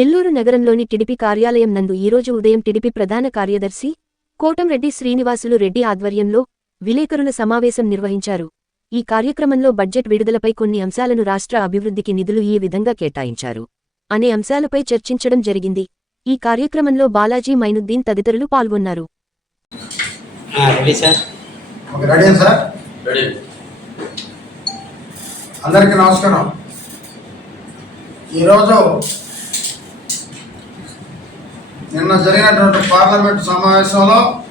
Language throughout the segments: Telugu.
నెల్లూరు నగరంలోని టిడిపి కార్యాలయం నందు ఈరోజు ఉదయం టిడిపి ప్రధాన కార్యదర్శి కోటంరెడ్డి శ్రీనివాసులు రెడ్డి ఆధ్వర్యంలో విలేకరుల సమావేశం నిర్వహించారు. ఈ కార్యక్రమంలో బడ్జెట్ విడుదలపై కొన్ని అంశాలను రాష్ట్ర అభివృద్ధికి నిధులు ఈ విధంగా కేటాయించారు. అనే అంశాలపై చర్చించడం జరిగింది. ఈ కార్యక్రమంలో బాలాజీ మైనుద్దీన్ తదితరులు పాల్గొన్నారు. అందరికీ నమస్కారం. ఈరోజు నిన్న జరిగినటువంటి పార్లమెంట్ సమావేశంలో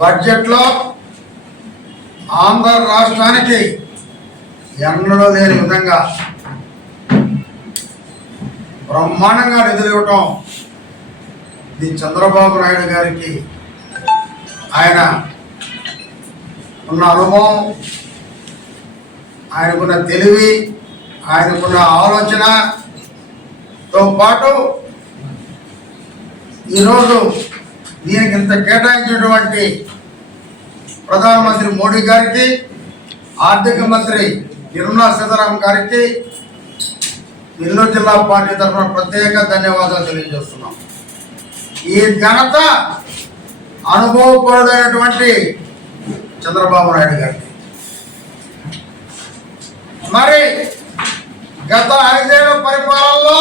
బడ్జెట్లో ఆంధ్ర రాష్ట్రానికి ఎన్నడూ లేని విధంగా బ్రహ్మాండంగా నిధులు ఇవ్వటం ఇది చంద్రబాబు నాయుడు గారికి ఆయన ఉన్న అనుభవం ఆయనకున్న తెలివి ఆయనకున్న ఆలోచనతో పాటు ఈరోజు దీనికి ఇంత కేటాయించినటువంటి ప్రధానమంత్రి మోడీ గారికి ఆర్థిక మంత్రి నిర్మలా సీతారామన్ గారికి నెల్లూరు జిల్లా పార్టీ తరఫున ప్రత్యేక ధన్యవాదాలు తెలియజేస్తున్నాం. ఈ ఘనత అనుభవపరుడైనటువంటి చంద్రబాబు నాయుడు గారికి. మరి గత ఐదేళ్ళ పరిపాలనలో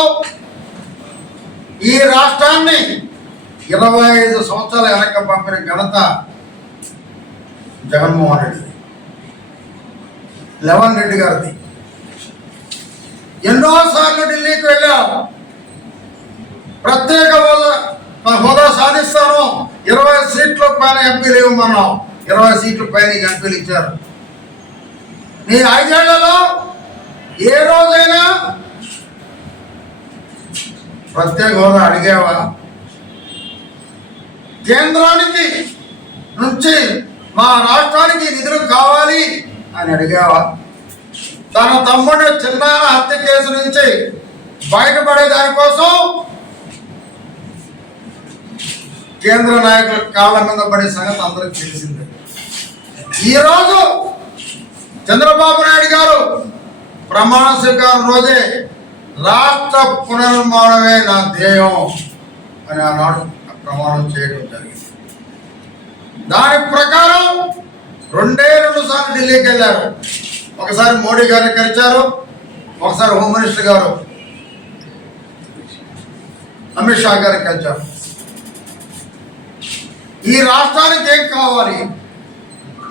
ఈ రాష్ట్రాన్ని ఇరవై ఐదు సంవత్సరాల వెనక పంపిన ఘనత జగన్మోహన్ రెడ్డి. లెవన్ రెడ్డి గారిది. ఎన్నోసార్లు ఢిల్లీకి వెళ్ళాం. ప్రత్యేక హోదా హోదా సాధిస్తాను. ఇరవై సీట్ల పైన ఎంపీలు ఇవ్వమన్నాం ఇరవై సీట్ల పైన ఎంపీలు ఇచ్చారు. నీ ఐదేళ్ళలో ఏ రోజైనా ప్రత్యేక హోదా అడిగావా? కేంద్రానికి నుంచి మా రాష్ట్రానికి నిధులు కావాలి అని అడిగావా తన తమ్ముడు చిన్నాన హత్య కేసు నుంచి బయటపడే దానికోసం కేంద్ర నాయకుల కాళ్ళ మీద పడే సంగతి అందరికి తెలిసిందే. ఈరోజు చంద్రబాబు నాయుడు గారు ప్రమాణ స్వీకారం రోజే రాష్ట్ర పునర్నిర్మాణమే నా ధ్యేయం అని ఆనాడు ప్రమాణం చేయడం జరిగింది. దాని ప్రకారం రెండే రెండు సార్లు ఢిల్లీకి వెళ్ళారు. ఒకసారి మోడీ గారిని కలిచారు ఒకసారి హోమ్ మినిస్టర్ గారు అమిత్ షా గారిని కలిచారు ఈ రాష్ట్రానికి ఏం కావాలి?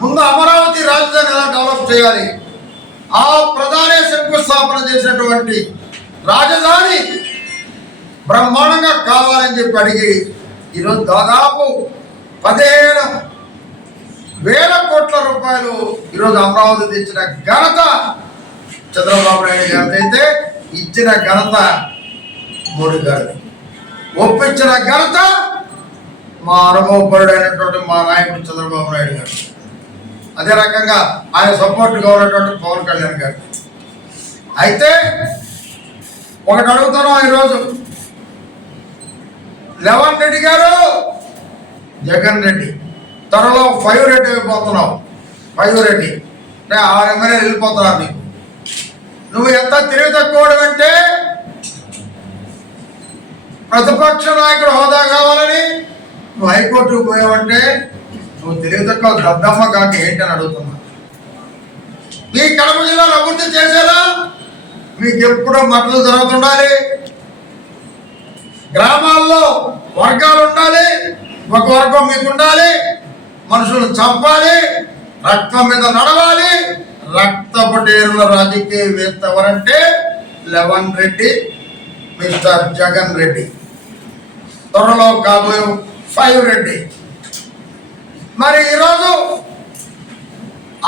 ముందు అమరావతి రాజధాని ఎలా డెవలప్ చేయాలి? ఆ ప్రధాని శంకుస్థాపన చేసినటువంటి రాజధాని బ్రహ్మాండంగా కావాలని చెప్పి అడిగి ఈరోజు దాదాపు పదిహేను వేల కోట్ల రూపాయలు ఈరోజు అమరావతి తెచ్చిన ఘనత చంద్రబాబు నాయుడు గారిది అయితే ఇచ్చిన ఘనత మోడీ గారు ఒప్పించిన ఘనత మా అనుభవపరుడైనటువంటి మా నాయకుడు చంద్రబాబు నాయుడు గారు. అదే రకంగా ఆయన సపోర్ట్గా ఉన్నటువంటి పవన్ కళ్యాణ్ గారు. అయితే ఒకటి అడుగుతున్నాం ఈరోజు. లెవన్ రెడ్డి గారు జగన్ రెడ్డి. త్వరలో ఫైవ్ రెడ్డి అయిపోతున్నావు. ఫైవ్ రెడ్డి. అంటే ఆరు ఎమ్మెల్యేలు వెళ్ళిపోతున్నారు నీకు. నువ్వు ఎంత తెలివి తక్కువడం అంటే ప్రతిపక్ష నాయకుడు హోదా కావాలని నువ్వు హైకోర్టుకు పోయావంటే నువ్వు తెలివి తక్కువ దద్దమ్మ కాక ఏంటని అడుగుతున్నా. మీ కడప జిల్లాలో అభివృద్ధి చేసేలా మీకు ఎప్పుడో మటలు జరుగుతుండాలి. గ్రామాల్లో వర్గాలు ఉండాలి ఒక వర్గం మీకు ఉండాలి మనుషులు చంపాలి రక్తం మీద నడవాలి రక్తపు డేరుల రాజకీయవేత్త ఎవరంటే లెవన్ రెడ్డి మిస్టర్ జగన్ రెడ్డి. త్వరలో కాబోయే ఫైవ్ రెడ్డి. మరి ఈరోజు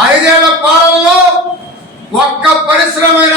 ఐదేళ్ళ పాలనలో ఒక్క పరిశ్రమైన